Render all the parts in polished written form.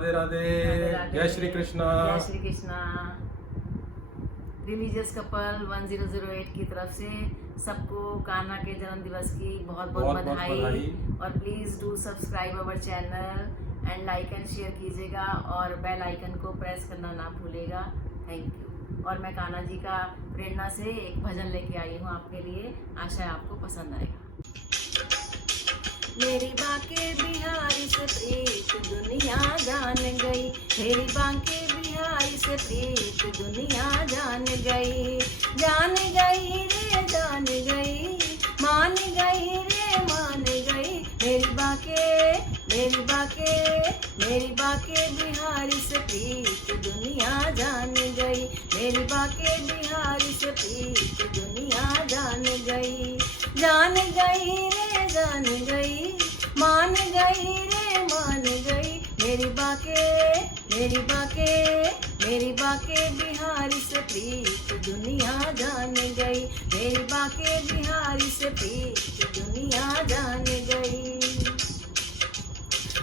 राधे राधे। जय श्री कृष्णा। जय Shri Krishna. Religious couple 1008 की तरफ से सबको कान्हा के जन्म दिवस की बहुत बहुत बधाई। और please do subscribe our channel and like and share कीजिएगा और बेल आइकन को प्रेस करना ना भूलेगा। Thank you. और मैं कान्हा जी का प्रेरणा से एक भजन लेके आई हूँ आपके लिए, आशा है आपको पसंद आएगा। मेरी बांके बिहारी से प्रीत दुनिया जान गई, मेरी बांके बिहारी से प्रीत दुनिया जान गई। जान गई रे जान गई, मान गई रे मान गई। मेरी बांके मेरी बांके मेरी बांके बिहारी से प्रीत दुनिया जान गई, मेरी बांके बिहारी से प्रीत दुनिया जान गई। जान गई रे जान गई, मान गई रे मान गई। मेरी बांके मेरी बांके मेरी बांके बिहारी से प्रीत दुनिया जान गई, मेरी बांके बिहारी से प्रीत दुनिया जान गई।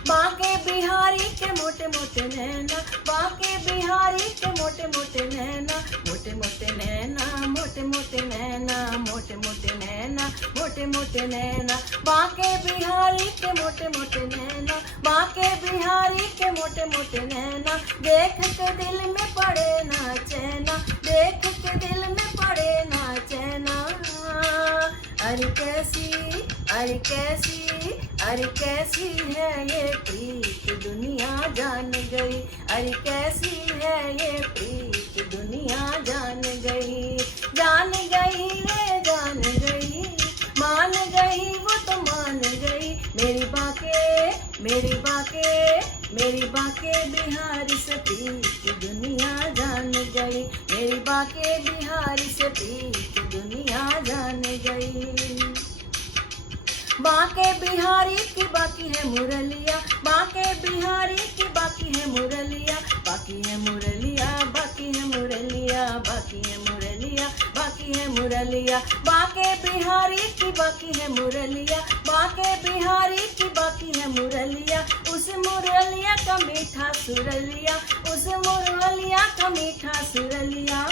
बांके बिहारी के मोटे मोटे नैना, बांके बिहारी के मोटे मोटे नैना, मोटे मोटे नैना मोटे मोटे नैना, मोटे मोटे नैना मोटे मोटे नैना। बांके बिहारी के मोटे मोटे नैना, बांके बिहारी के मोटे मोटे नैना। देख के दिल में पड़े ना चैना, देख के दिल में पड़े ना चैना। अरे कैसी अरे कैसी अरे कैसी है ये प्रीत दुनिया जान गई, अरे कैसी है ये प्रीत दुनिया जान गई। जान गई रे जान गई, मान गई वो तो मान गई। मेरी बांके मेरी बांके मेरी बांके बिहारी से प्रीत दुनिया जान गई, मेरी बांके बिहारी से प्रीत दुनिया जान गई। बांके बिहारी की बाकी है मुरलिया, बांके बिहारी की बाकी है मुरलिया, बाकी है मुरलिया बाकी है मुरलिया, बाकी है मुरलिया बाकी है मुरलिया। बांके बिहारी की बाकी है मुरलिया, बांके बिहारी की बाकी है मुरलिया। उस मुरलिया का मीठा सुरलिया, उस मुरलिया का मीठा सुरलिया।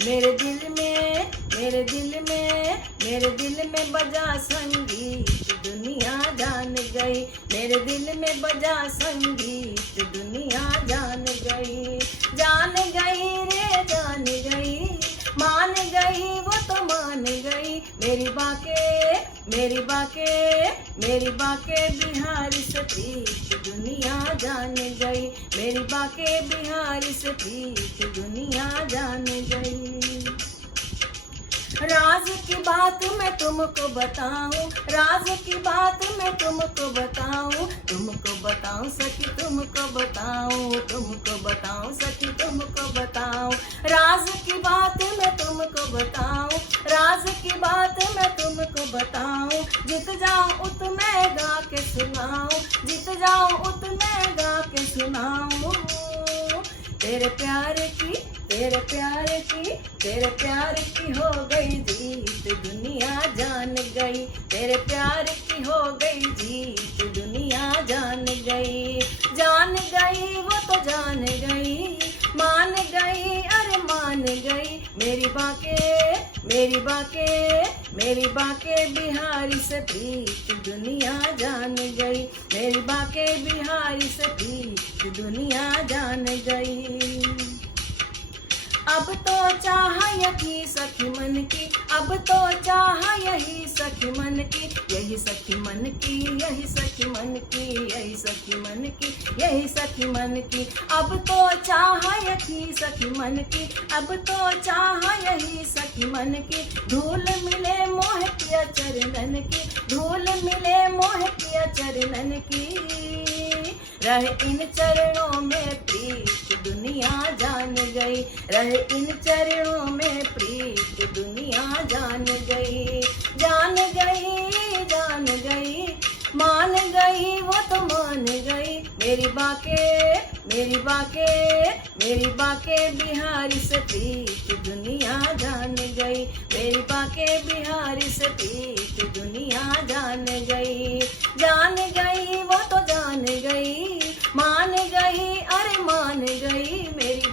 मेरे दिल में मेरे दिल में मेरे दिल में बजा संगीत दुनिया जान गई, मेरे दिल में बजा संगीत दुनिया जान गई। जान गई रे जान गई, मान गई वो तो मान गई। मेरी बांके मेरी बांके मेरी बांके बिहारी से प्रीत दुनिया जान गई, मेरी बांके बिहारी से प्रीत दुनिया जान गई। राज की बात मैं तुमको बताऊं, राज की बात मैं तुमको बताऊं, तुमको बताऊं सखी तुमको बताऊं, तुमको बताऊं सखी तुमको बताऊं। राज की बात मैं तुमको बताऊं, राज की बात मैं तुमको बताऊं। जित जाऊं उत मैं गा के सुनाऊं, जित जाऊं उत मैं गा के सुनाऊं। तेरे प्यार की तेरे प्यार की तेरे प्यार की हो गई जीत दुनिया जान गई, तेरे प्यार की हो गई जीत दुनिया जान गई। जान गई वो तो जान गई, मान गई अरे मान गई। मेरी बांके मेरी बांके मेरी बांके बिहारी से प्रीत दुनिया जान गई, मेरी बांके बिहारी से प्रीत दुनिया जान गई। अब तो चाह यही सखी मन की, अब तो चाह यही सखी मन की, यही सखी मन की यही सखी मन की, यही सखी मन की यही सखी मन की। अब तो चाह यही सखी मन की, अब तो चाह यही सखी मन की। धूल मिले मोह पिया चरणन की, धूल मिले मोह पिया चरणन की। रहे इन चरणों में प्रीत दुनिया जान गई, रहे इन चरणों में प्रीत दुनिया जान गई। जान गई जान गई, मान गई वो तो मान गई। मेरी बांके मेरी बांके मेरी बांके बिहारी से प्रीत दुनिया जान गई, मेरी बांके बिहारी से प्रीत दुनिया जान गई। जान गई वो तो जान गई, मान गई अरे मान गई मेरी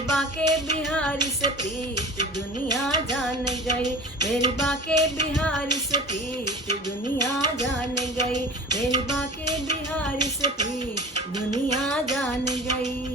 बाके बिहारी से प्रीत दुनिया जान गई, मेरी बाके बिहारी से प्रीत दुनिया जान गई, मेरी बाके बिहारी से प्रीत दुनिया जान गई।